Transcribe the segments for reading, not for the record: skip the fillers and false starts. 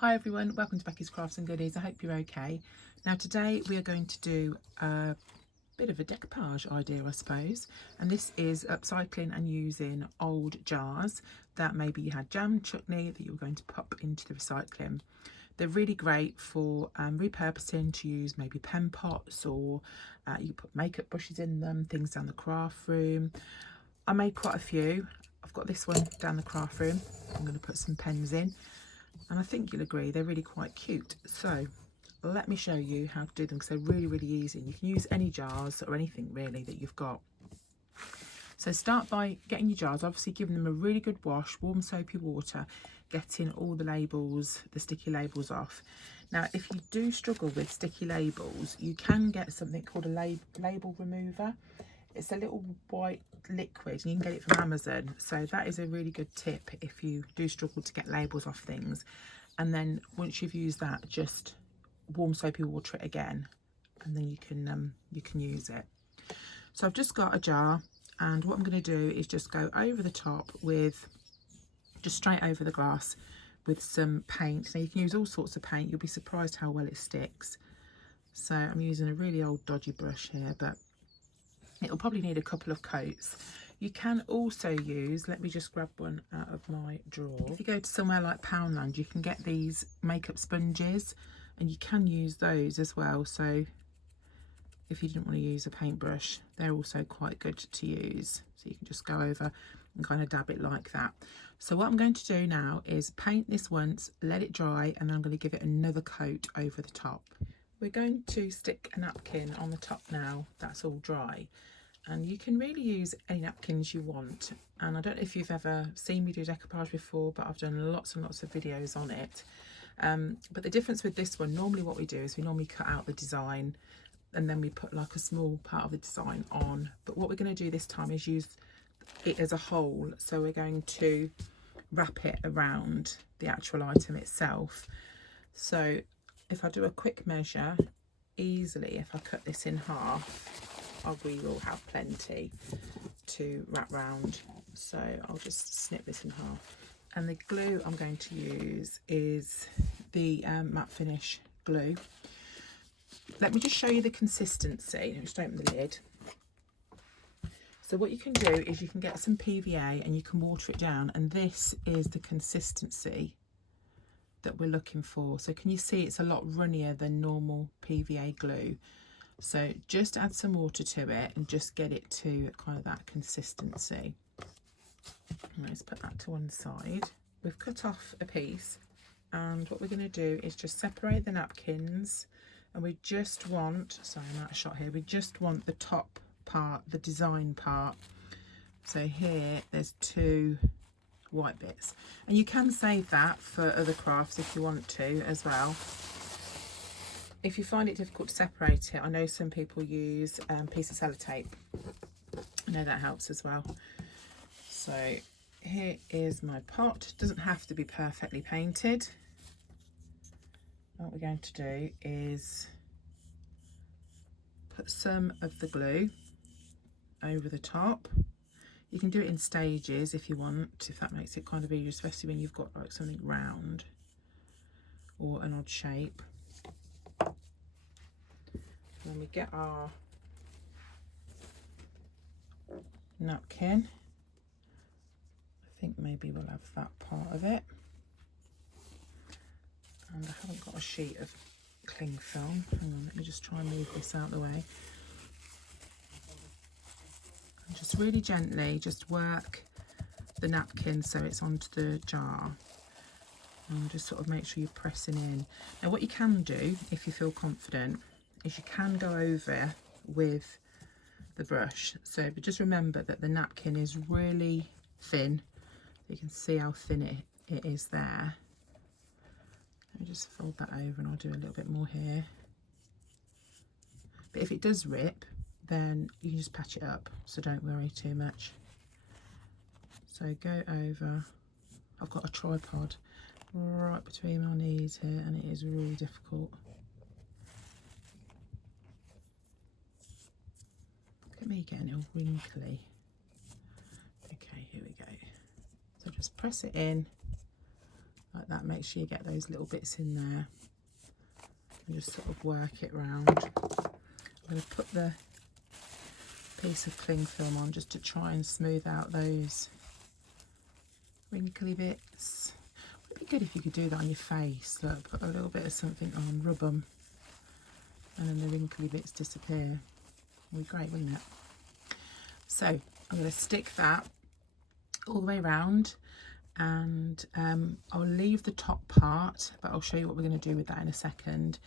Hi everyone, welcome to Becky's Crafts and Goodies. I hope you're okay. Now today we are going to do a bit of a decoupage idea, I suppose, and this is upcycling and using old jars that maybe you had jam, chutney that you were going to pop into the recycling. They're really great for repurposing to use maybe pen pots, or you put makeup brushes in them, things down the craft room. I made quite a few. I've got this one down the craft room. I'm going to put some pens in. And I think you'll agree they're really quite cute. So let me show you how to do them, because they're really easy. You can use any jars or anything really that you've got. So start by getting your jars, obviously giving them a really good wash, warm soapy water, getting all the labels, the sticky labels off. Now if you do struggle with sticky labels, you can get something called a label remover. It's a little white liquid and you can get it from Amazon. So that is a really good tip if you do struggle to get labels off things. And then once you've used that, just warm soapy water it again, and then you can use it. So I've just got a jar, and what I'm going to do is just go over the top with, just straight over the glass with some paint. Now you can use all sorts of paint. You'll be surprised how well it sticks. So I'm using a really old dodgy brush here, but it'll probably need a couple of coats. You can also use, let me just grab one out of my drawer. If you go to somewhere like Poundland, you can get these makeup sponges, and you can use those as well. So if you didn't want to use a paintbrush, they're also quite good to use. So you can just go over and kind of dab it like that. So what I'm going to do now is paint this once, let it dry, and then I'm going to give it another coat over the top. We're going to stick a napkin on the top now that's all dry, and you can really use any napkins you want. And I don't know if you've ever seen me do decoupage before, but I've done lots and lots of videos on it. But the difference with this one, normally what we do is we normally cut out the design and then we put like a small part of the design on. But what we're going to do this time is use it as a whole. So we're going to wrap it around the actual item itself. So if I do a quick measure, easily, if I cut this in half, we will have plenty to wrap round. So I'll just snip this in half. And the glue I'm going to use is the matte finish glue. Let me just show you the consistency. Let me just open the lid. So what you can do is you can get some PVA and you can water it down, and this is the consistency that we're looking for. So can you see it's a lot runnier than normal PVA glue? So just add some water to it and just get it to kind of that consistency. Let's put that to one side. We've cut off a piece, and what we're going to do is just separate the napkins, and we just want, sorry I'm out of shot here, we just want the top part, the design part. So here there's two white bits, and you can save that for other crafts if you want to as well. If you find it difficult to separate it, I know some people use a piece of sellotape. I know that helps as well. So here is my pot. It doesn't have to be perfectly painted. What we're going to do is put some of the glue over the top. You can do it in stages if you want, if that makes it kind of easier, especially when you've got like something round or an odd shape. When we get our napkin, I think maybe we'll have that part of it. And I haven't got a sheet of cling film. Hang on, let me just try and move this out of the way. And just really gently just work the napkin so it's onto the jar. And just sort of make sure you're pressing in. Now what you can do, if you feel confident, is you can go over with the brush. So but just remember that the napkin is really thin. You can see how thin it is there. Let me just fold that over and I'll do a little bit more here. But if it does rip, then you can just patch it up, so don't worry too much. So go over. I've got a tripod right between my knees here, and it is really difficult. Look at me getting all wrinkly. Okay, here we go. So just press it in like that. Make sure you get those little bits in there and just sort of work it round. I'm going to put the piece of cling film on just to try and smooth out those wrinkly bits. It'd be good if you could do that on your face. Look, put a little bit of something on, rub them, and then the wrinkly bits disappear. Would be great, wouldn't it? So I'm going to stick that all the way around, and I'll leave the top part, but I'll show you what we're going to do with that in a second.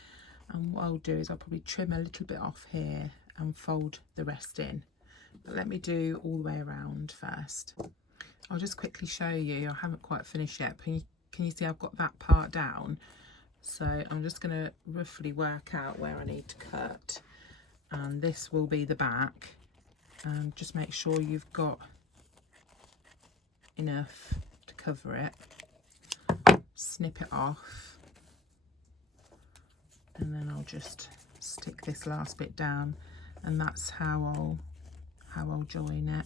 And what I'll do is I'll probably trim a little bit off here and fold the rest in. But let me do all the way around first. I'll just quickly show you. I haven't quite finished yet. Can you see I've got that part down? So I'm just going to roughly work out where I need to cut. And this will be the back. And just make sure you've got enough to cover it. Snip it off. And then I'll just stick this last bit down. And that's how I'll join it.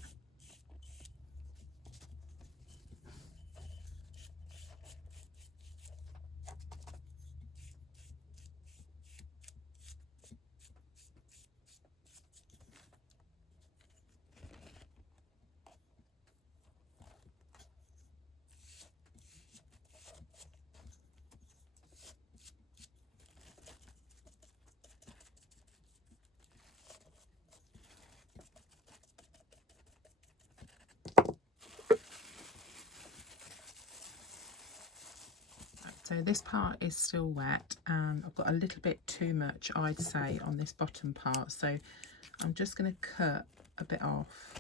So this part is still wet, and I've got a little bit too much, I'd say, on this bottom part. So I'm just going to cut a bit off,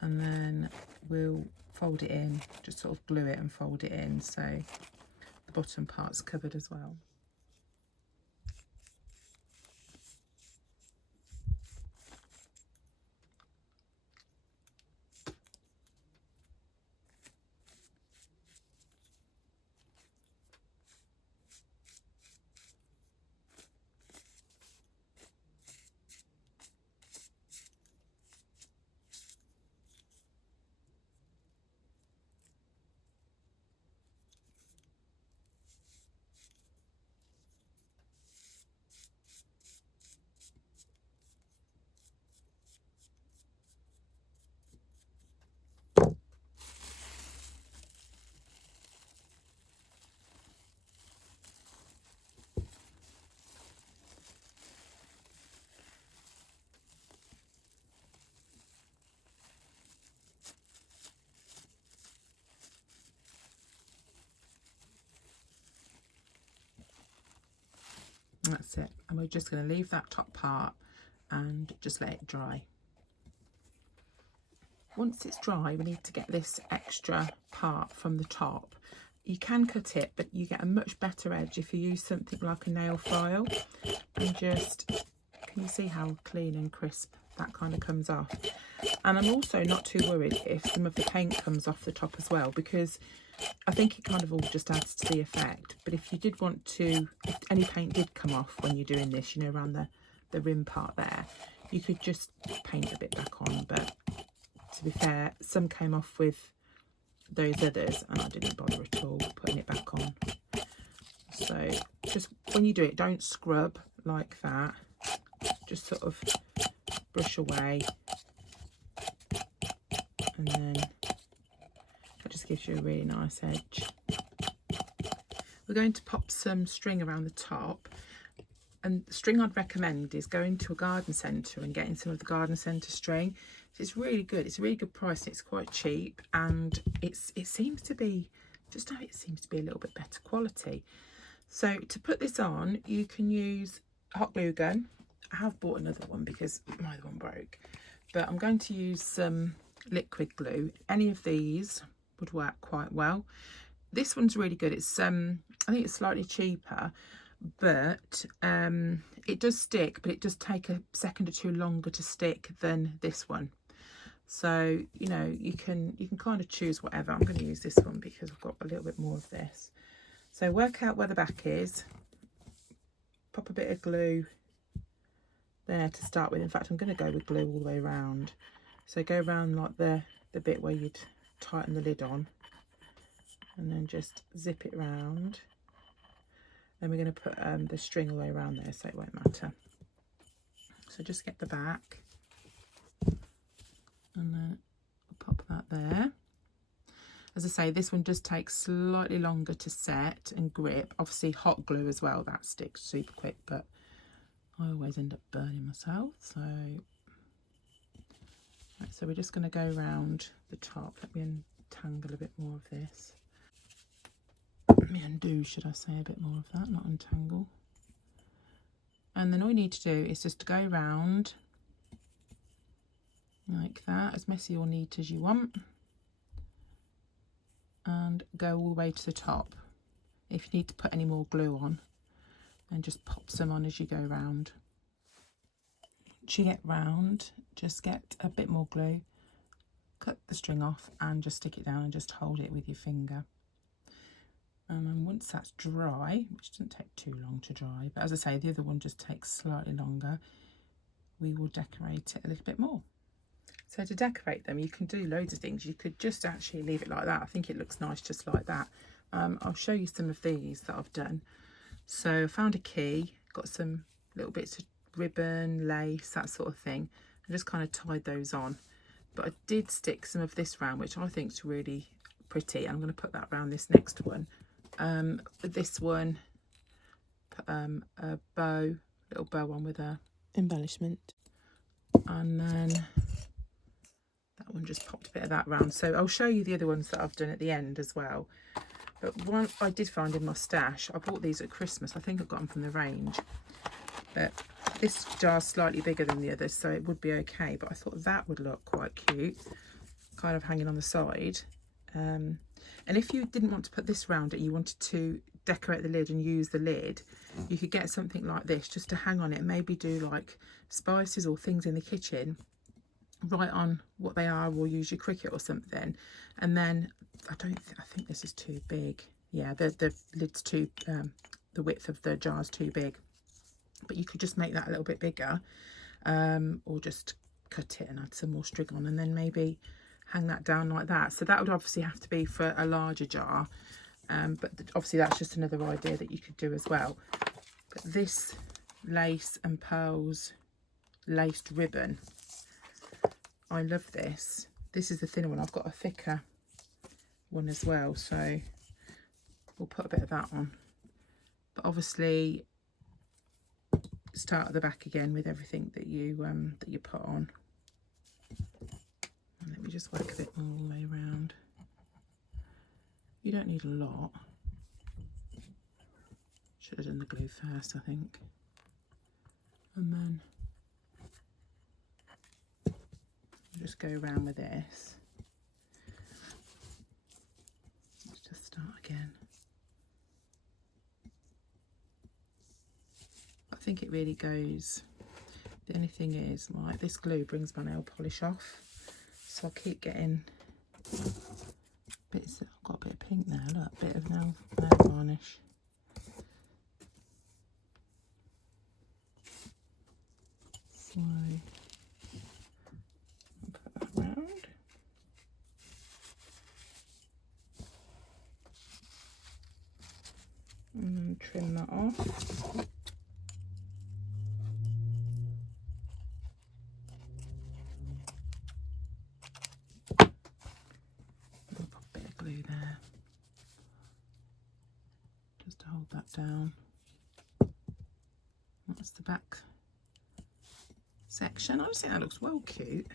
and then we'll fold it in, just sort of glue it and fold it in so the bottom part's covered as well. That's it, and we're just going to leave that top part and just let it dry. Once it's dry, we need to get this extra part from the top. You can cut it, but you get a much better edge if you use something like a nail file. And just, can you see how clean and crisp that kind of comes off? And I'm also not too worried if some of the paint comes off the top as well, because I think it kind of all just adds to the effect. But if you did want to, if any paint did come off when you're doing this, you know, around the rim part there, you could just paint a bit back on. But to be fair, some came off with those others and I didn't bother at all putting it back on. So just when you do it, don't scrub like that. Just sort of brush away, and then that just gives you a really nice edge. We're going to pop some string around the top, and the string I'd recommend is going to a garden centre and getting some of the garden centre string. It's really good. It's a really good price. It's quite cheap, and it seems to be, just now it seems to be a little bit better quality. So to put this on, you can use a hot glue gun. I have bought another one because my other one broke, but I'm going to use some liquid glue. Any of these would work quite well. This one's really good. It's I think it's slightly cheaper, but it does stick, but it does take a second or two longer to stick than this one. So, you know, you can kind of choose whatever. I'm going to use this one because I've got a little bit more of this. So work out where the back is, pop a bit of glue there to start with. In fact, I'm going to go with glue all the way around. So go around like the bit where you'd tighten the lid on, and then just zip it round. Then we're going to put the string all the way around there so it won't matter. So just get the back and then pop that there. As I say, this one does take slightly longer to set and grip. Obviously hot glue as well, that sticks super quick, but I always end up burning myself. So, right, so we're just going to go around the top. Let me untangle a bit more of this. Let me undo, should I say, a bit more of that, not untangle. And then all you need to do is just to go round like that, as messy or neat as you want, and go all the way to the top. If you need to put any more glue on, and just pop some on as you go round. Once you get round, just get a bit more glue, cut the string off and just stick it down and just hold it with your finger. And then once that's dry, which doesn't take too long to dry, but as I say, the other one just takes slightly longer, we will decorate it a little bit more. So to decorate them, you can do loads of things. You could just actually leave it like that. I think it looks nice just like that. I'll show you some of these that I've done. So I found a key, got some little bits of ribbon, lace, that sort of thing. I just kind of tied those on. But I did stick some of this round, which I think is really pretty. I'm going to put that round this next one. With this one, put a bow, little bow on with a embellishment. And then that one just popped a bit of that round. So I'll show you the other ones that I've done at the end as well. But one I did find in my stash, I bought these at Christmas. I think I got them from the range. But this jar's slightly bigger than the others, so it would be okay. But I thought that would look quite cute, kind of hanging on the side. And if you didn't want to put this round it, you wanted to decorate the lid and use the lid, you could get something like this just to hang on it. Maybe do like spices or things in the kitchen, write on what they are, or use your Cricut or something. And then I think this is too big. Yeah, the lid's too, the width of the jar's too big. But you could just make that a little bit bigger, or just cut it and add some more string on, and then maybe hang that down like that. So that would obviously have to be for a larger jar, but obviously that's just another idea that you could do as well. But this lace and pearls laced ribbon, I love this. This is the thinner one. I've got a thicker one as well, so we'll put a bit of that on. But obviously start at the back again with everything that you put on. And let me just work a bit all the way around. You don't need a lot. Should have done the glue first, I think. And then just go around with this. Let's just start again. I think it really goes. The only thing is, this glue brings my nail polish off, so I'll keep getting bits. I've got a bit of pink there, look, a bit of nail varnish. So I'll put that round. And then trim that off. There, just to hold that down. That's the back section. I just think that looks well cute.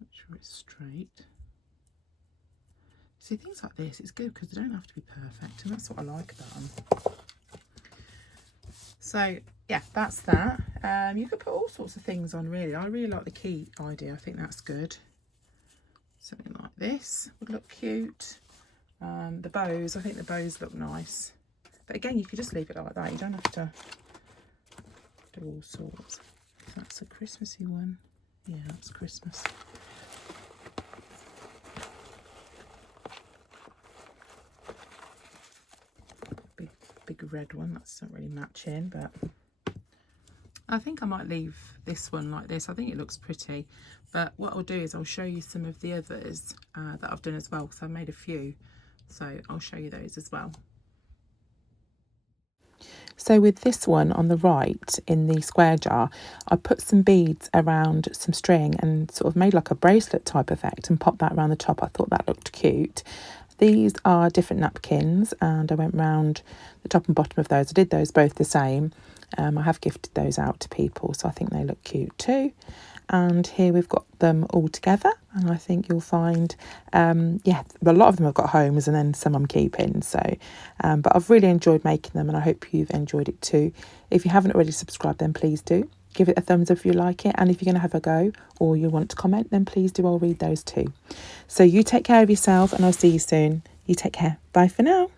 Make sure it's straight. See, things like this, it's good because they don't have to be perfect, and that's what I like about them. So yeah, that's that. You could put all sorts of things on, really. I really like the key idea. I think that's good. Something like this would look cute. The bows, I think the bows look nice. But again, you could just leave it like that. You don't have to do all sorts. That's a Christmassy one. Yeah, that's Christmas. Big red one. That's not really matching, but I think I might leave this one like this. I think it looks pretty, but what I'll do is I'll show you some of the others that I've done as well, because I made a few, so I'll show you those as well. So with this one on the right in the square jar, I put some beads around some string and sort of made like a bracelet type effect and popped that around the top. I thought that looked cute. These are different napkins and I went round the top and bottom of those. I did those both the same. I have gifted those out to people, so I think they look cute too. And here we've got them all together, and I think you'll find yeah, a lot of them have got homes and then some I'm keeping, so but I've really enjoyed making them and I hope you've enjoyed it too. If you haven't already subscribed, then please do give it a thumbs up if you like it, and if you're going to have a go or you want to comment, then please do. I'll read those too. So you take care of yourself and I'll see you soon. You take care. Bye for now.